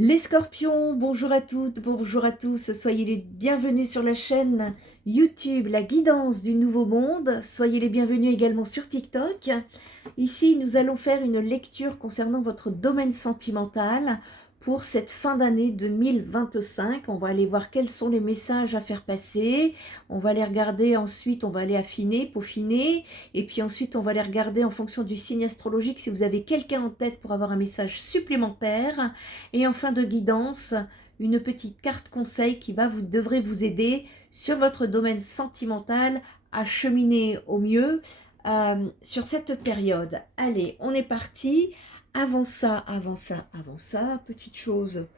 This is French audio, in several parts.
Les scorpions, bonjour à toutes, bonjour à tous, soyez les bienvenus sur la chaîne YouTube La Guidance du Nouveau Monde, soyez les bienvenus également sur TikTok. Ici, nous allons faire une lecture concernant votre domaine sentimental pour cette fin d'année 2025. On va aller voir quels sont les messages à faire passer, on va les regarder ensuite, on va aller affiner, peaufiner, et puis ensuite on va les regarder en fonction du signe astrologique si vous avez quelqu'un en tête pour avoir un message supplémentaire. Et en fin de guidance, une petite carte conseil qui devrait vous aider sur votre domaine sentimental à cheminer au mieux sur cette période. Allez, on est parti. Avant ça, petite chose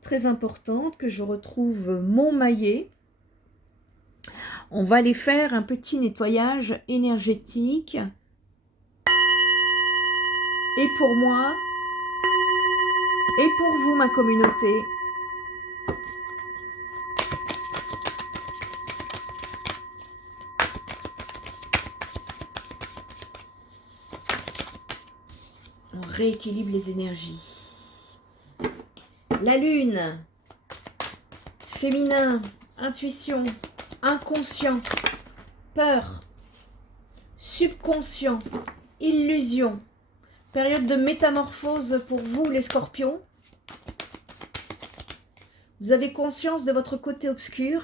très importante, que je retrouve mon maillet. On va aller faire un petit nettoyage énergétique. Et pour moi, et pour vous, ma communauté. On rééquilibre les énergies. La lune, féminin, intuition, inconscient, peur, subconscient, illusion. Période de métamorphose pour vous, les scorpions. Vous avez conscience de votre côté obscur.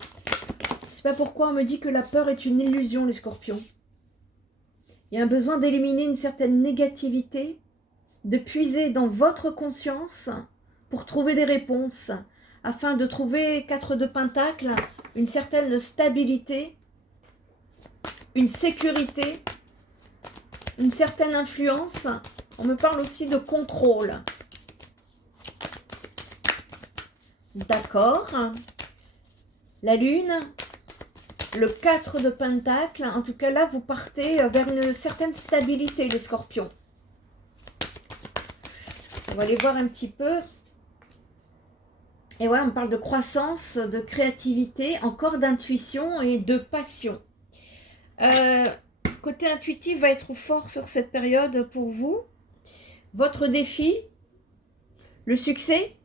Je ne sais pas pourquoi on me dit que la peur est une illusion, les scorpions. Il y a un besoin d'éliminer une certaine négativité, de puiser dans votre conscience pour trouver des réponses, afin de trouver 4 de Pentacle, une certaine stabilité, une sécurité, une certaine influence. On me parle aussi de contrôle. D'accord. La lune, le 4 de Pentacle, en tout cas là, vous partez vers une certaine stabilité, les scorpions. On va aller voir un petit peu. Et ouais, on parle de croissance, de créativité, encore d'intuition et de passion. Côté intuitif va être fort sur cette période pour vous. Votre défi, le succès,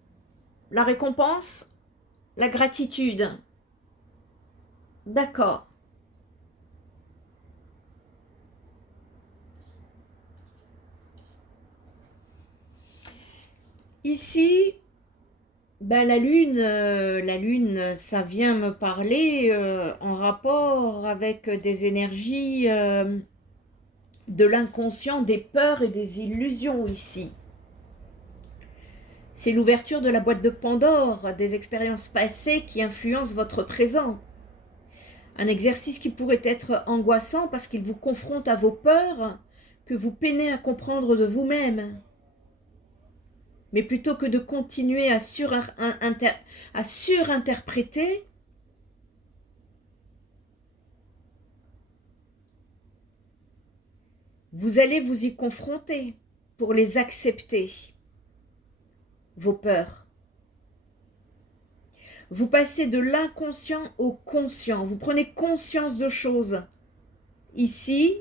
la récompense, la gratitude. D'accord. Ici, ben la lune, ça vient me parler en rapport avec des énergies de l'inconscient, des peurs et des illusions ici. C'est l'ouverture de la boîte de Pandore, des expériences passées qui influencent votre présent. Un exercice qui pourrait être angoissant parce qu'il vous confronte à vos peurs que vous peinez à comprendre de vous-même. Mais plutôt que de continuer à surinterpréter, vous allez vous y confronter pour les accepter, vos peurs. Vous passez de l'inconscient au conscient. Vous prenez conscience de choses. Ici,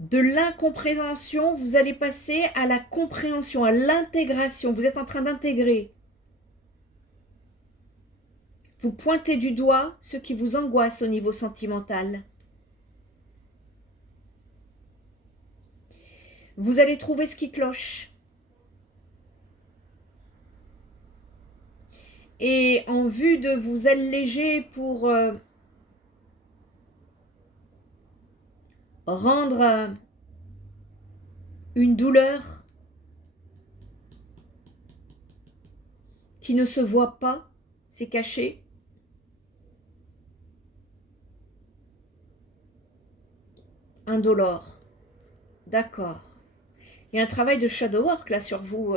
de l'incompréhension, vous allez passer à la compréhension, à l'intégration. Vous êtes en train d'intégrer. Vous pointez du doigt ce qui vous angoisse au niveau sentimental. Vous allez trouver ce qui cloche. Et en vue de vous alléger pour rendre une douleur qui ne se voit pas, c'est caché. Indolore. D'accord. Il y a un travail de shadow work là sur vous,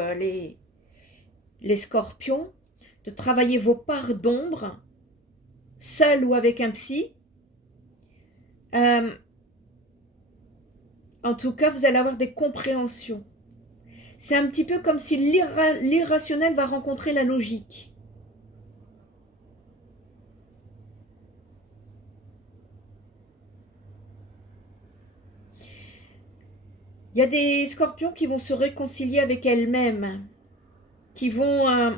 les scorpions, de travailler vos parts d'ombre, seul ou avec un psy. En tout cas, vous allez avoir des compréhensions. C'est un petit peu comme si l'irrationnel va rencontrer la logique. Il y a des scorpions qui vont se réconcilier avec elles-mêmes, qui vont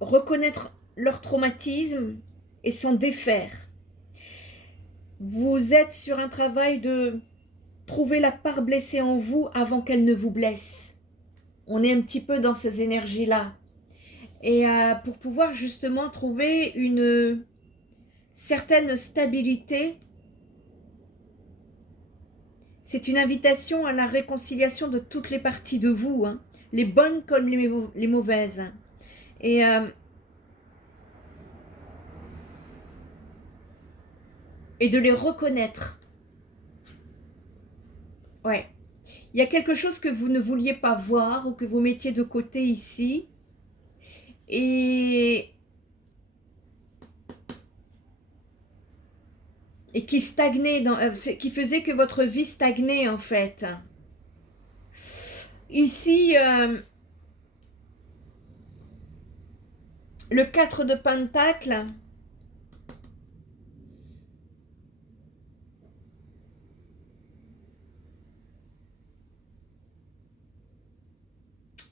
reconnaître leur traumatisme et s'en défaire. Vous êtes sur un travail de trouver la part blessée en vous avant qu'elle ne vous blesse. On est un petit peu dans ces énergies-là. Et pour pouvoir justement trouver une certaine stabilité, c'est une invitation à la réconciliation de toutes les parties de vous, hein, les bonnes comme les mauvaises. Et de les reconnaître. Ouais. Il y a quelque chose que vous ne vouliez pas voir ou que vous mettiez de côté ici. Et qui stagnait, qui faisait que votre vie stagnait en fait. Ici, le 4 de Pentacles,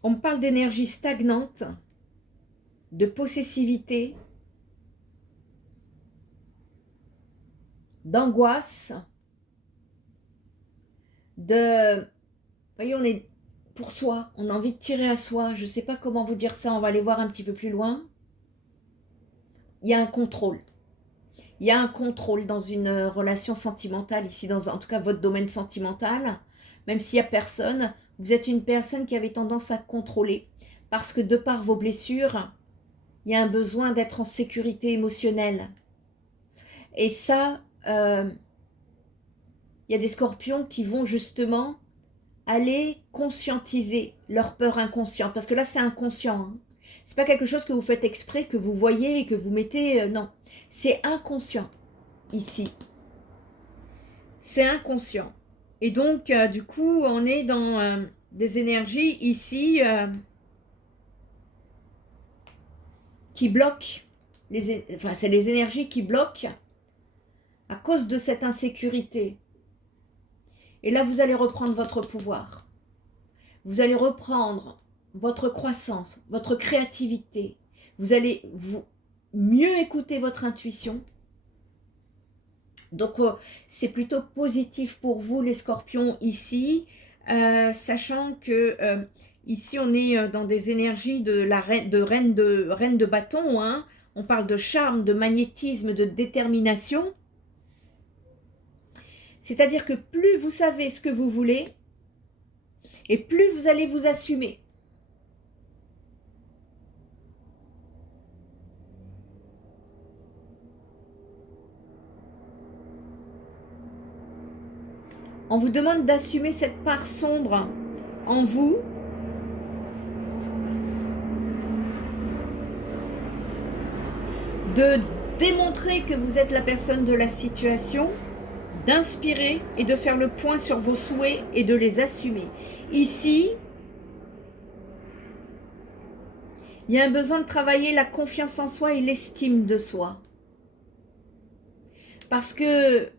on parle d'énergie stagnante, de possessivité, d'angoisse, de... Vous voyez, on est pour soi, on a envie de tirer à soi. Je ne sais pas comment vous dire ça, on va aller voir un petit peu plus loin. Il y a un contrôle. Il y a un contrôle dans une relation sentimentale, ici, en tout cas votre domaine sentimental. Même s'il n'y a personne, vous êtes une personne qui avait tendance à contrôler. Parce que de par vos blessures, il y a un besoin d'être en sécurité émotionnelle. Et ça, il y a des scorpions qui vont justement aller conscientiser leur peur inconsciente. Parce que là, c'est inconscient. Hein. C'est pas quelque chose que vous faites exprès, que vous voyez et que vous mettez... non, c'est inconscient, ici. C'est inconscient. Et donc, du coup, on est dans des énergies ici qui bloquent. Enfin, c'est les énergies qui bloquent à cause de cette insécurité. Et là, vous allez reprendre votre pouvoir. Vous allez reprendre votre croissance, votre créativité. Vous allez mieux écouter votre intuition. Donc, c'est plutôt positif pour vous, les scorpions, ici, sachant que ici, on est dans des énergies de reine de bâton. Hein. On parle de charme, de magnétisme, de détermination. C'est-à-dire que plus vous savez ce que vous voulez, et plus vous allez vous assumer. On vous demande d'assumer cette part sombre en vous. De démontrer que vous êtes la personne de la situation, d'inspirer et de faire le point sur vos souhaits et de les assumer. Ici, il y a un besoin de travailler la confiance en soi et l'estime de soi. Parce que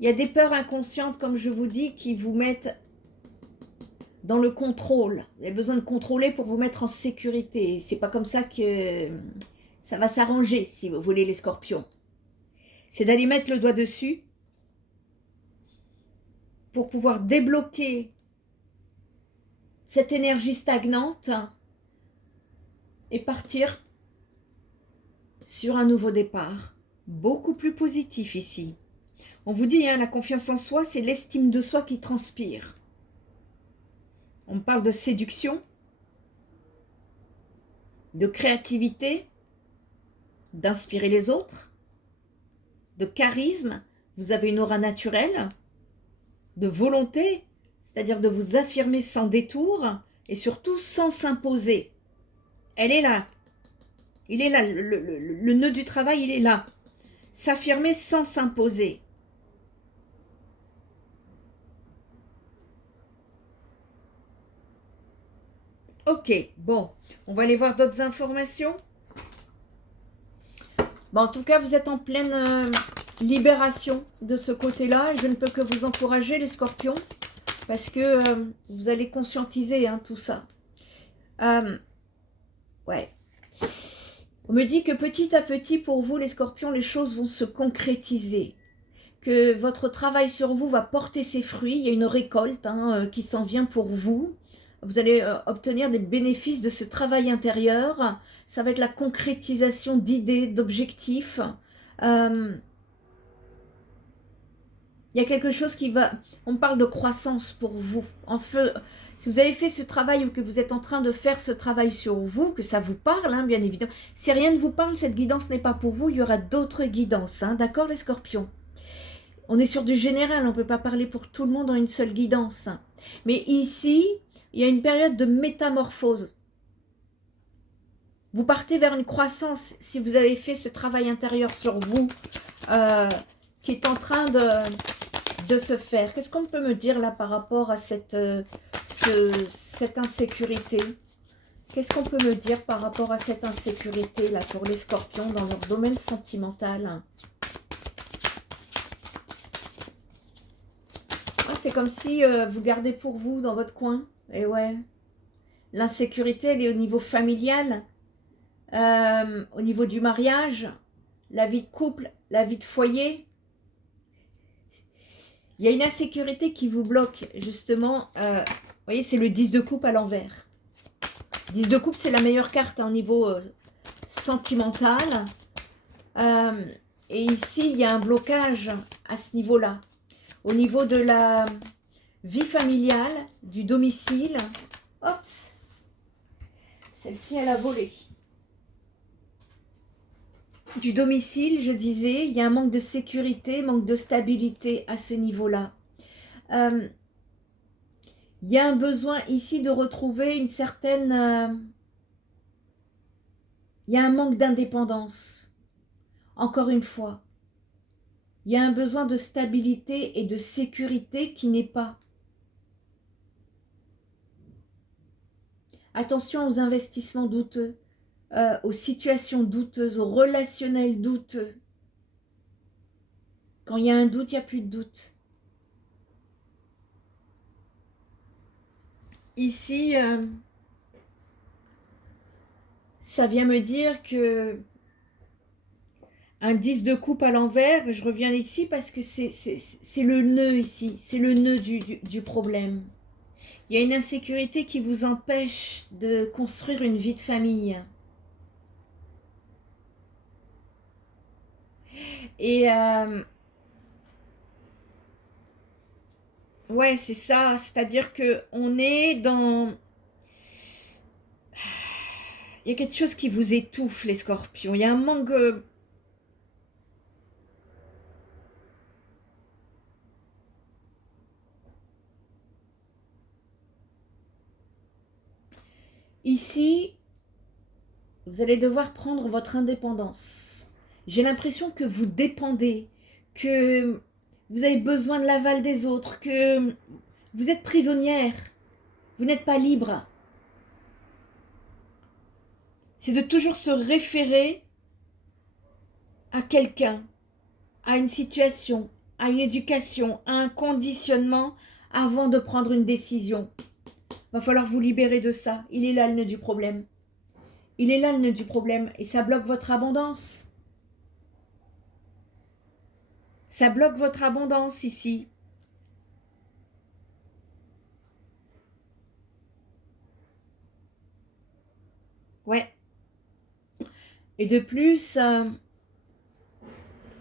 il y a des peurs inconscientes, comme je vous dis, qui vous mettent dans le contrôle. Vous avez besoin de contrôler pour vous mettre en sécurité. C'est pas comme ça que ça va s'arranger, si vous voulez, les scorpions. C'est d'aller mettre le doigt dessus pour pouvoir débloquer cette énergie stagnante et partir sur un nouveau départ, beaucoup plus positif ici. On vous dit, hein, la confiance en soi, c'est l'estime de soi qui transpire. On parle de séduction, de créativité, d'inspirer les autres, de charisme, vous avez une aura naturelle, de volonté, c'est-à-dire de vous affirmer sans détour et surtout sans s'imposer. Elle est là. Il est là, le nœud du travail, il est là. S'affirmer sans s'imposer. Ok, bon, on va aller voir d'autres informations. Bon, en tout cas, vous êtes en pleine libération de ce côté-là. Et je ne peux que vous encourager, les scorpions. parce que vous allez conscientiser hein, tout ça. Ouais. On me dit que petit à petit, pour vous, les scorpions, les choses vont se concrétiser. Que votre travail sur vous va porter ses fruits. Il y a une récolte hein, qui s'en vient pour vous. Vous allez obtenir des bénéfices de ce travail intérieur. Ça va être la concrétisation d'idées, d'objectifs. Il y a quelque chose qui va... On parle de croissance pour vous. Si vous avez fait ce travail ou que vous êtes en train de faire ce travail sur vous, que ça vous parle, hein, bien évidemment. Si rien ne vous parle, cette guidance n'est pas pour vous. Il y aura d'autres guidances. Hein, d'accord les scorpions? On est sur du général. On ne peut pas parler pour tout le monde en une seule guidance. Mais ici, il y a une période de métamorphose. Vous partez vers une croissance si vous avez fait ce travail intérieur sur vous qui est en train de se faire. Qu'est-ce qu'on peut me dire là par rapport à cette insécurité? Qu'est-ce qu'on peut me dire par rapport à cette insécurité là pour les scorpions dans leur domaine sentimental? C'est comme si vous gardez pour vous dans votre coin. Et ouais, l'insécurité elle est au niveau familial. Au niveau du mariage, la vie de couple, la vie de foyer. Il y a une insécurité qui vous bloque, justement. Vous voyez, c'est le 10 de coupe à l'envers. 10 de coupe, c'est la meilleure carte hein, au niveau sentimental. Et ici, il y a un blocage à ce niveau-là. Au niveau de la vie familiale, du domicile. Oups, celle-ci, elle a volé. Du domicile, je disais, il y a un manque de sécurité, manque de stabilité à ce niveau-là. Il y a un besoin ici de retrouver une certaine... il y a un manque d'indépendance. Encore une fois, il y a un besoin de stabilité et de sécurité qui n'est pas. Attention aux investissements douteux. Aux situations douteuses, aux relationnels douteux. Quand il y a un doute, il n'y a plus de doute. Ici, ça vient me dire que un 10 de coupe à l'envers, je reviens ici parce que c'est le nœud ici, c'est le nœud du problème. Il y a une insécurité qui vous empêche de construire une vie de famille. Et ouais, c'est ça, c'est-à-dire que on est dans... Il y a quelque chose qui vous étouffe, les scorpions. Il y a un manque... Ici, vous allez devoir prendre votre indépendance. J'ai l'impression que vous dépendez, que vous avez besoin de l'aval des autres, que vous êtes prisonnière, vous n'êtes pas libre. C'est de toujours se référer à quelqu'un, à une situation, à une éducation, à un conditionnement avant de prendre une décision. Va falloir vous libérer de ça. Il est là le nœud du problème. Il est là le nœud du problème et ça bloque votre abondance. Ça bloque votre abondance ici. Ouais. Et de plus,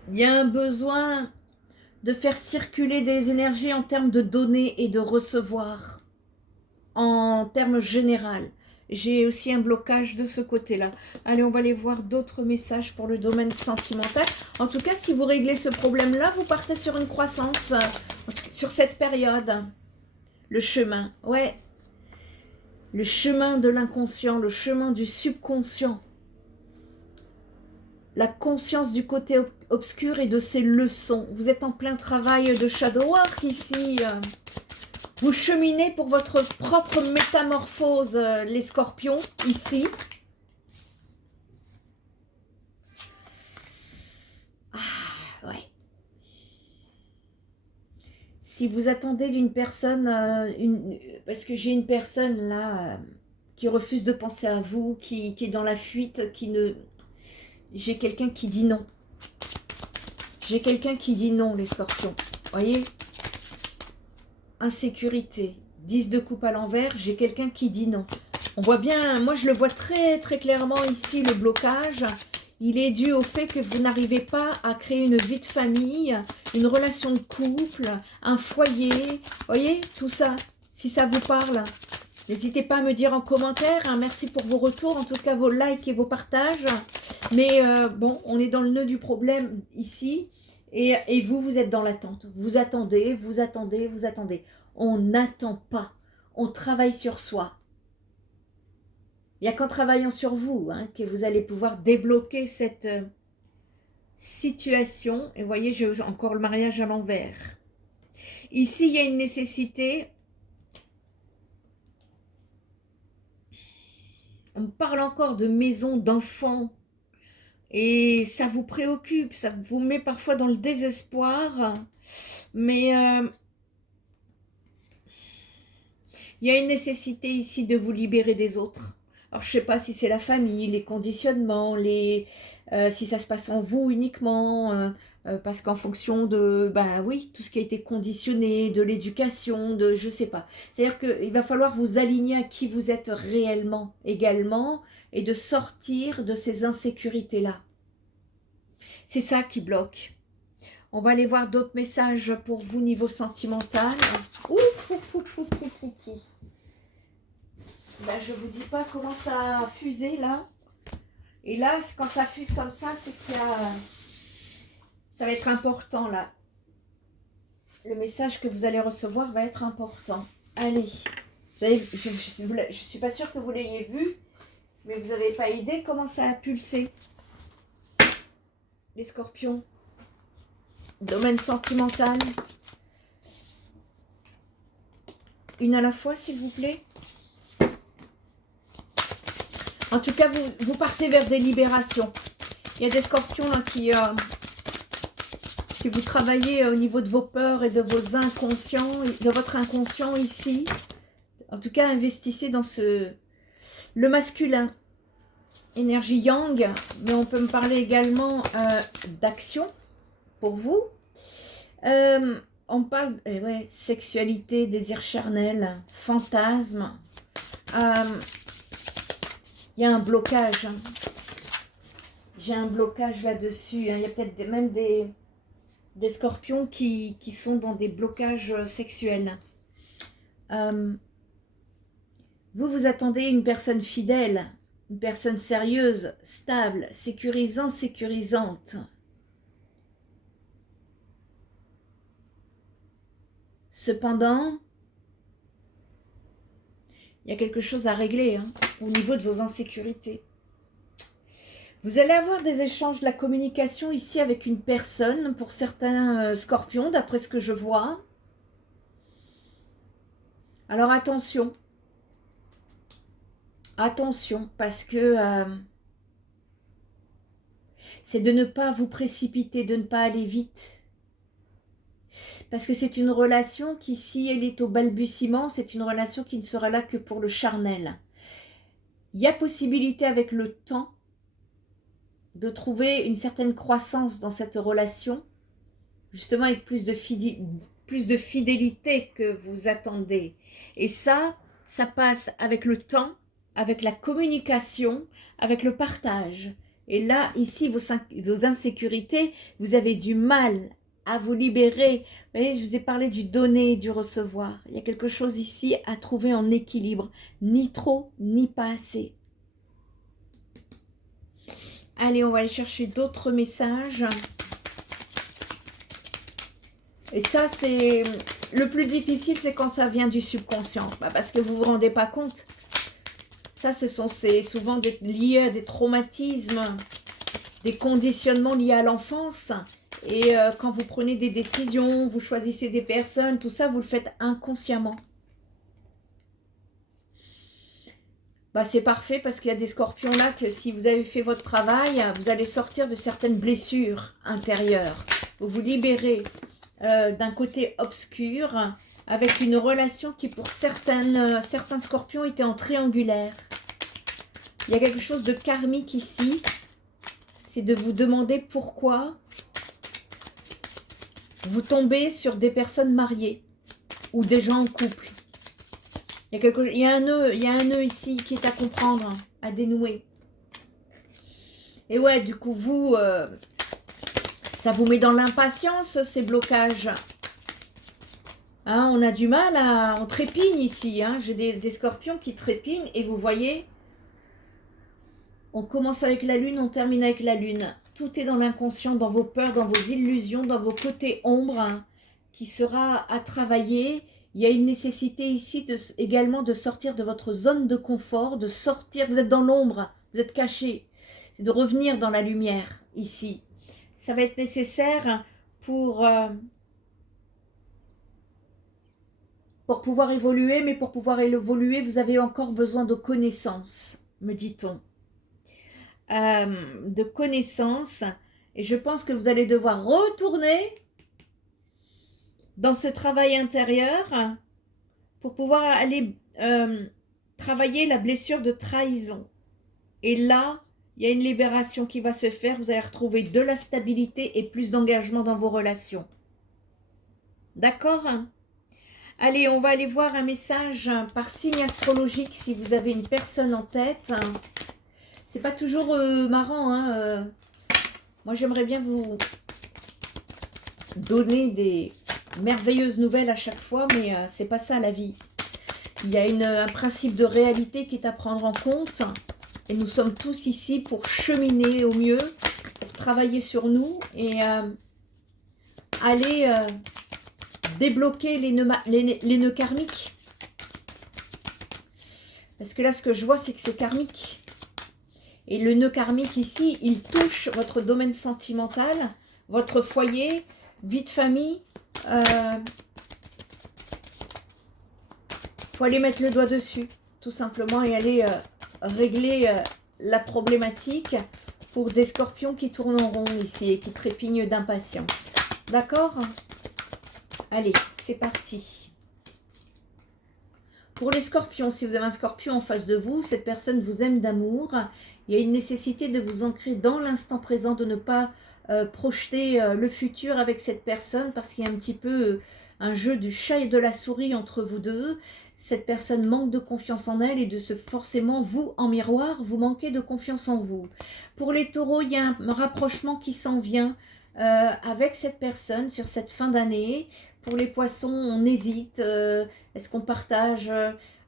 il y a un besoin de faire circuler des énergies en termes de donner et de recevoir. En termes général. J'ai aussi un blocage de ce côté-là. Allez, on va aller voir d'autres messages pour le domaine sentimental. En tout cas, si vous réglez ce problème-là, vous partez sur une croissance sur cette période. Le chemin, ouais. Le chemin de l'inconscient, le chemin du subconscient. La conscience du côté obscur et de ses leçons. Vous êtes en plein travail de shadow work ici. Vous cheminez pour votre propre métamorphose, les scorpions, ici. Ah, ouais. si vous attendez d'une personne, parce que j'ai une personne là qui refuse de penser à vous, qui est dans la fuite, qui ne... J'ai quelqu'un qui dit non. J'ai quelqu'un qui dit non, les scorpions. Voyez? Insécurité. 10 de coupe à l'envers, j'ai quelqu'un qui dit non. On voit bien, moi je le vois très très clairement ici, le blocage. Il est dû au fait que vous n'arrivez pas à créer une vie de famille, une relation de couple, un foyer. Voyez, tout ça, si ça vous parle. N'hésitez pas à me dire en commentaire. Hein, merci pour vos retours, en tout cas vos likes et vos partages. Mais bon, on est dans le nœud du problème ici. Et vous, vous êtes dans l'attente. Vous attendez, vous attendez, vous attendez. On n'attend pas. On travaille sur soi. Il n'y a qu'en travaillant sur vous hein, que vous allez pouvoir débloquer cette situation. Et vous voyez, j'ai encore le mariage à l'envers. Ici, il y a une nécessité. On parle encore de maison, d'enfants. Et ça vous préoccupe, ça vous met parfois dans le désespoir. Mais il y a une nécessité ici de vous libérer des autres. Alors, je ne sais pas si c'est la famille, les conditionnements, si ça se passe en vous uniquement, parce qu'en fonction de, ben oui, tout ce qui a été conditionné, de l'éducation, je ne sais pas. C'est-à-dire qu'il va falloir vous aligner à qui vous êtes réellement également et de sortir de ces insécurités-là. C'est ça qui bloque. On va aller voir d'autres messages pour vous niveau sentimental. Ouf, ouf, ouf, ouf, ouf, ouf, ouf. Ben, je vous dis pas comment ça a fusé là. Et là, quand ça fuse comme ça, c'est qu'il y a... Ça va être important là. Le message que vous allez recevoir va être important. Allez. Je suis pas sûre que vous l'ayez vu, mais vous n'avez pas idée comment ça a pulsé. Les scorpions. Domaine sentimental. Une à la fois, s'il vous plaît. En tout cas, vous partez vers des libérations. Il y a des scorpions là, qui... si vous travaillez au niveau de vos peurs et de vos inconscients, de votre inconscient ici, en tout cas, investissez dans le masculin. Énergie yang, mais on peut me parler également d'action pour vous. On parle ouais, sexualité, désir charnel, fantasme. Il y a un blocage. Hein. J'ai un blocage là-dessus. Hein. Il y a peut-être même des scorpions qui sont dans des blocages sexuels. Vous attendez une personne fidèle, une personne sérieuse, stable, sécurisante. Cependant, il y a quelque chose à régler hein, au niveau de vos insécurités. Vous allez avoir des échanges, de la communication ici avec une personne, pour certains scorpions, d'après ce que je vois. Alors attention. Attention, parce que c'est de ne pas vous précipiter, de ne pas aller vite. Parce que c'est une relation qui, si elle est au balbutiement, c'est une relation qui ne sera là que pour le charnel. Il y a possibilité avec le temps de trouver une certaine croissance dans cette relation, justement avec plus de fidélité que vous attendez. Et ça passe avec le temps, avec la communication, avec le partage. Et là, ici, vos insécurités, vous avez du mal à vous libérer. Vous voyez, je vous ai parlé du donner et du recevoir. Il y a quelque chose ici à trouver en équilibre. Ni trop, ni pas assez. Allez, on va aller chercher d'autres messages. Et ça, c'est... Le plus difficile, c'est quand ça vient du subconscient. Parce que vous ne vous rendez pas compte. Ça, c'est souvent lié à des traumatismes, des conditionnements liés à l'enfance. Et quand vous prenez des décisions, vous choisissez des personnes, tout ça, vous le faites inconsciemment. C'est parfait parce qu'il y a des scorpions là que si vous avez fait votre travail, vous allez sortir de certaines blessures intérieures. Vous vous libérez d'un côté obscur, avec une relation qui pour certains scorpions était en triangulaire. Il y a quelque chose de karmique ici. C'est de vous demander pourquoi vous tombez sur des personnes mariées ou des gens en couple. Il y a un nœud ici qui est à comprendre, à dénouer. Et ouais, du coup, ça vous met dans l'impatience, ces blocages. Hein, on a du mal on trépigne ici. Hein. J'ai des scorpions qui trépignent et vous voyez, on commence avec la lune, on termine avec la lune. Tout est dans l'inconscient, dans vos peurs, dans vos illusions, dans vos côtés ombres, hein, qui sera à travailler. Il y a une nécessité ici également de sortir de votre zone de confort, de sortir, vous êtes dans l'ombre, vous êtes caché. C'est de revenir dans la lumière ici. Ça va être nécessaire pour pouvoir évoluer, mais pour pouvoir évoluer, vous avez encore besoin de connaissances, me dit-on. De connaissances, et je pense que vous allez devoir retourner dans ce travail intérieur pour pouvoir aller travailler la blessure de trahison. Et là, il y a une libération qui va se faire, vous allez retrouver de la stabilité et plus d'engagement dans vos relations. D'accord ? Allez, on va aller voir un message par signe astrologique si vous avez une personne en tête. C'est pas toujours marrant, hein. Moi, j'aimerais bien vous donner des merveilleuses nouvelles à chaque fois, mais c'est pas ça la vie. Il y a un principe de réalité qui est à prendre en compte. Et nous sommes tous ici pour cheminer au mieux, pour travailler sur nous et aller débloquer les nœuds karmiques. Parce que là, ce que je vois, c'est que c'est karmique. Et le nœud karmique ici, il touche votre domaine sentimental, votre foyer, vie de famille. Faut aller mettre le doigt dessus, tout simplement, et aller régler la problématique pour des scorpions qui tournent en rond ici et qui trépignent d'impatience. D'accord ? Allez, c'est parti. Pour les scorpions, si vous avez un scorpion en face de vous, cette personne vous aime d'amour. Il y a une nécessité de vous ancrer dans l'instant présent, de ne pas projeter le futur avec cette personne parce qu'il y a un petit peu un jeu du chat et de la souris entre vous deux. Cette personne manque de confiance en elle et forcément, vous, en miroir, vous manquez de confiance en vous. Pour les taureaux, il y a un rapprochement qui s'en vient avec cette personne sur cette fin d'année. Pour les poissons, on hésite. Est-ce qu'on partage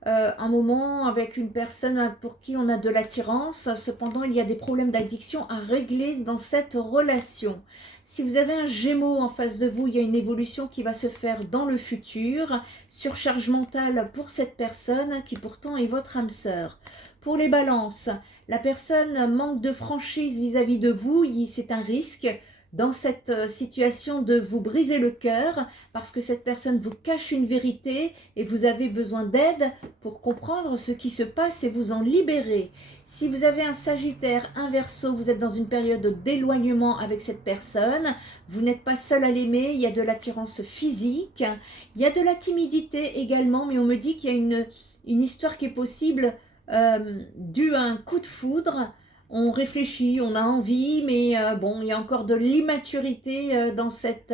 un moment avec une personne pour qui on a de l'attirance? Cependant, il y a des problèmes d'addiction à régler dans cette relation. Si vous avez un Gémeaux en face de vous, il y a une évolution qui va se faire dans le futur. Surcharge mentale pour cette personne qui pourtant est votre âme sœur. Pour les balances, la personne manque de franchise vis-à-vis de vous. C'est un risque dans cette situation de vous briser le cœur parce que cette personne vous cache une vérité et vous avez besoin d'aide pour comprendre ce qui se passe et vous en libérer. Si vous avez un Sagittaire, un Verseau, vous êtes dans une période d'éloignement avec cette personne, vous n'êtes pas seul à l'aimer, il y a de l'attirance physique, il y a de la timidité également, mais on me dit qu'il y a une histoire qui est possible due à un coup de foudre. On réfléchit, on a envie, mais bon, il y a encore de l'immaturité dans cette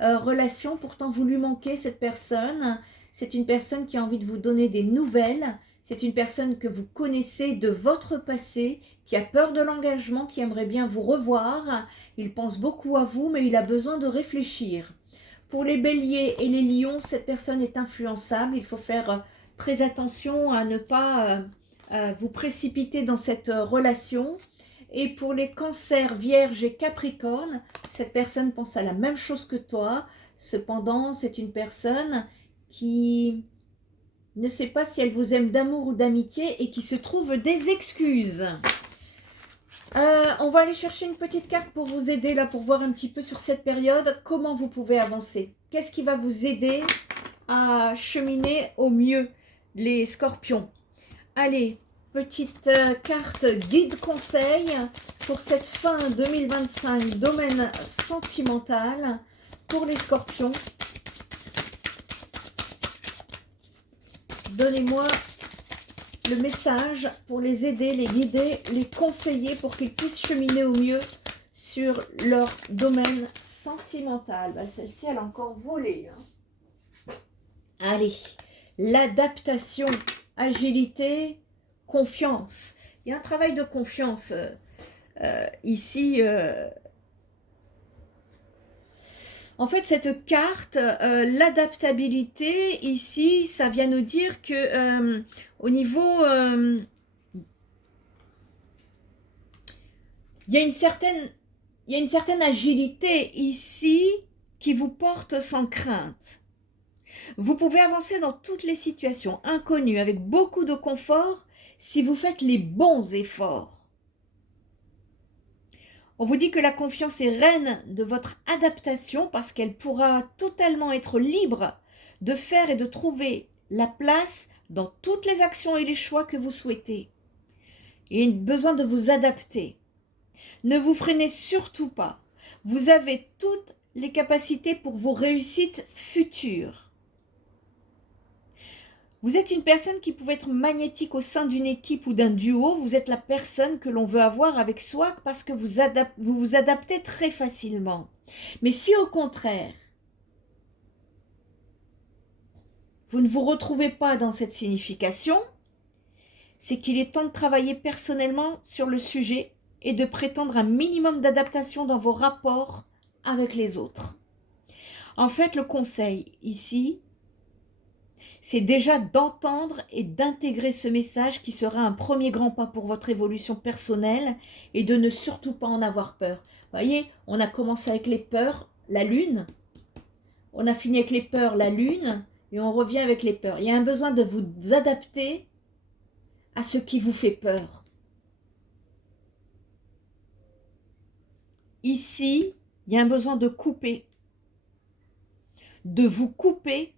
relation. Pourtant, vous lui manquez, cette personne. C'est une personne qui a envie de vous donner des nouvelles. C'est une personne que vous connaissez de votre passé, qui a peur de l'engagement, qui aimerait bien vous revoir. Il pense beaucoup à vous, mais il a besoin de réfléchir. Pour les béliers et les lions, cette personne est influençable. Il faut faire très attention à ne pas vous précipiter dans cette relation. Et pour les cancers, vierges et capricornes, cette personne pense à la même chose que toi. Cependant, c'est une personne qui ne sait pas si elle vous aime d'amour ou d'amitié et qui se trouve des excuses. On va aller chercher une petite carte pour vous aider là, pour voir un petit peu sur cette période comment vous pouvez avancer. Qu'est-ce qui va vous aider à cheminer au mieux, les scorpions? Allez, petite carte guide conseil pour cette fin 2025, domaine sentimental. pour les scorpions, donnez-moi le message pour les aider, les guider, les conseiller pour qu'ils puissent cheminer au mieux sur leur domaine sentimental. Ben, celle-ci, elle a encore volé. Hein. Allez, l'adaptation, agilité, confiance. Il y a un travail de confiance ici. En fait, cette carte, l'adaptabilité, ici, ça vient nous dire que au niveau... il y a une certaine agilité ici qui vous porte sans crainte. Vous pouvez avancer dans toutes les situations inconnues avec beaucoup de confort si vous faites les bons efforts. On vous dit que la confiance est reine de votre adaptation parce qu'elle pourra totalement être libre de faire et de trouver la place dans toutes les actions et les choix que vous souhaitez. Il y a besoin de vous adapter. Ne vous freinez surtout pas. Vous avez toutes les capacités pour vos réussites futures. Vous êtes une personne qui pouvait être magnétique au sein d'une équipe ou d'un duo. Vous êtes la personne que l'on veut avoir avec soi parce que vous vous adaptez très facilement. Mais si au contraire, vous ne vous retrouvez pas dans cette signification, c'est qu'il est temps de travailler personnellement sur le sujet et de prétendre un minimum d'adaptation dans vos rapports avec les autres. En fait, le conseil ici, c'est déjà d'entendre et d'intégrer ce message qui sera un premier grand pas pour votre évolution personnelle et de ne surtout pas en avoir peur. Vous voyez, on a commencé avec les peurs, la lune, on a fini avec les peurs, la lune, et on revient avec les peurs. Il y a un besoin de vous adapter à ce qui vous fait peur. Ici, il y a un besoin de couper, de vous couper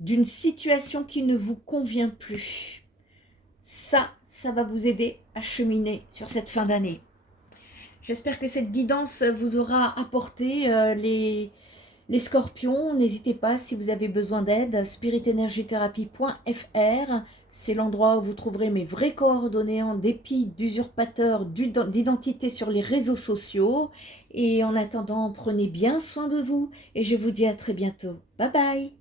d'une situation qui ne vous convient plus. Ça va vous aider à cheminer sur cette fin d'année. J'espère que cette guidance vous aura apporté les scorpions. N'hésitez pas si vous avez besoin d'aide, spiritenergitherapie.fr. C'est l'endroit où vous trouverez mes vraies coordonnées en dépit d'usurpateurs d'identité sur les réseaux sociaux. Et en attendant, prenez bien soin de vous et je vous dis à très bientôt. Bye bye.